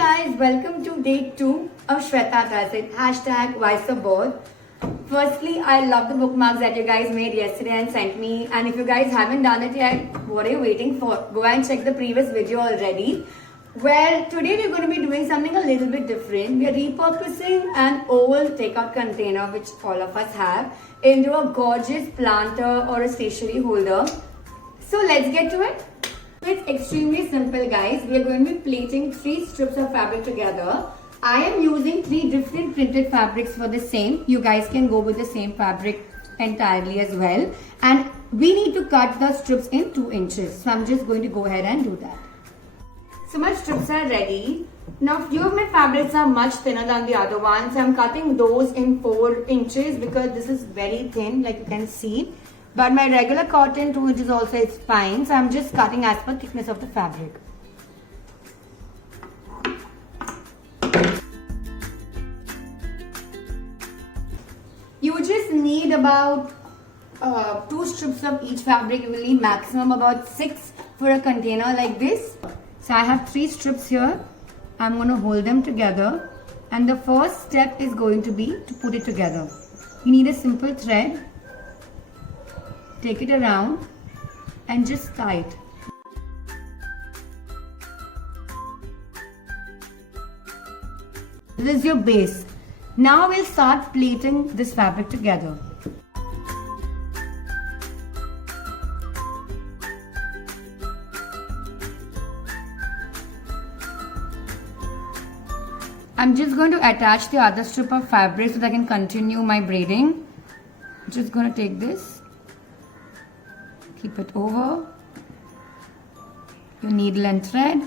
guys, welcome to day 2 of Shweta Does It. Hashtag Voice of Both. Firstly, I love the bookmarks that you guys made yesterday and sent me. And if you guys haven't done it yet, what are you waiting for? Go and check the previous video already. Well, today we're going to be doing something a little bit different. We are repurposing an oval takeout container, which all of us have, into a gorgeous planter or a stationery holder. So let's get to it. It's extremely simple, guys. We are going to be pleating 3 strips of fabric together. I am using 3 different printed fabrics for the same. You guys can go with the same fabric entirely as well. And we need to cut the strips in 2 inches. So I'm just going to go ahead and do that. So my strips are ready. Now few of my fabrics are much thinner than the other ones. So I'm cutting those in 4 inches because this is very thin, like you can see. But my regular cotton 2 inches also is fine. So I'm just cutting as per thickness of the fabric. You just need about 2 strips of each fabric. You will need maximum about 6 for a container like this. So I have 3 strips here. I'm going to hold them together. And the first step is going to be to put it together. You need a simple thread. Take it around and just tie it. This is your base. Now we'll start pleating this fabric together. I'm just going to attach the other strip of fabric so that I can continue my braiding. I'm just going to take this. Keep it over your needle and thread.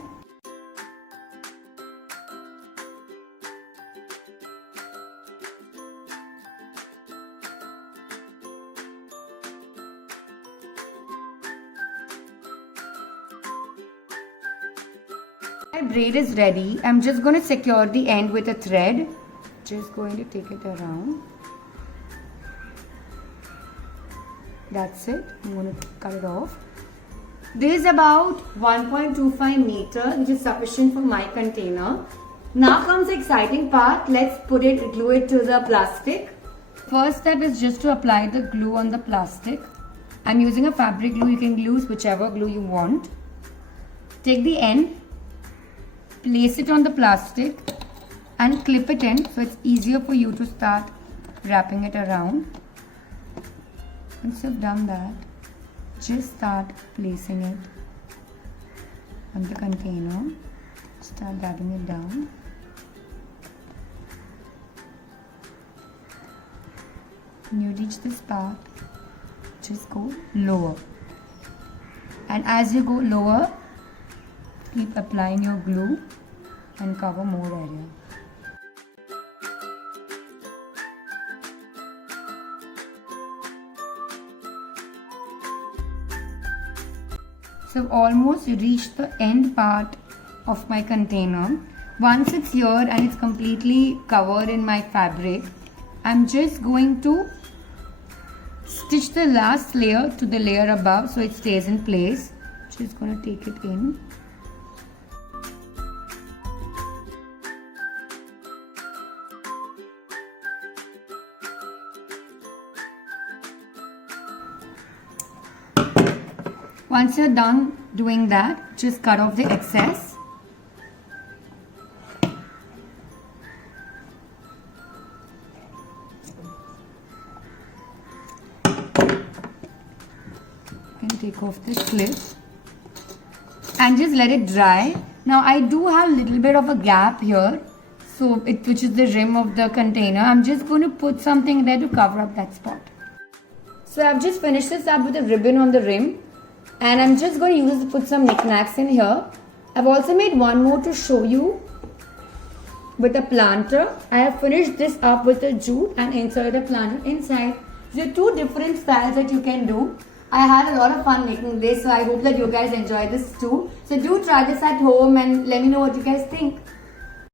My braid is ready. I'm just going to secure the end with a thread. Just going to take it around. That's it. I'm going to cut it off. This is about 1.25 meters, which is sufficient for my container. Now comes the exciting part. Let's glue it to the plastic. First step is just to apply the glue on the plastic. I'm using a fabric glue. You can use whichever glue you want. Take the end, place it on the plastic and clip it in so it's easier for you to start wrapping it around. Once you've done that, just start placing it on the container. Start dabbing it down. When you reach this part, just go lower. And as you go lower, keep applying your glue and cover more area. So almost reached the end part of my container. Once it's here and it's completely covered in my fabric, I'm just going to stitch the last layer to the layer above so it stays in place. Just going to take it in. Once you're done doing that, just cut off the excess. And take off the clip and just let it dry. Now I do have a little bit of a gap here, which is the rim of the container. I'm just going to put something there to cover up that spot. So I've just finished this up with a ribbon on the rim. And I'm just going to use this to put some knickknacks in here. I've also made one more to show you with a planter. I have finished this up with a jute and inserted a planter inside. There are 2 different styles that you can do. I had a lot of fun making this, so I hope that you guys enjoy this too. So do try this at home and let me know what you guys think.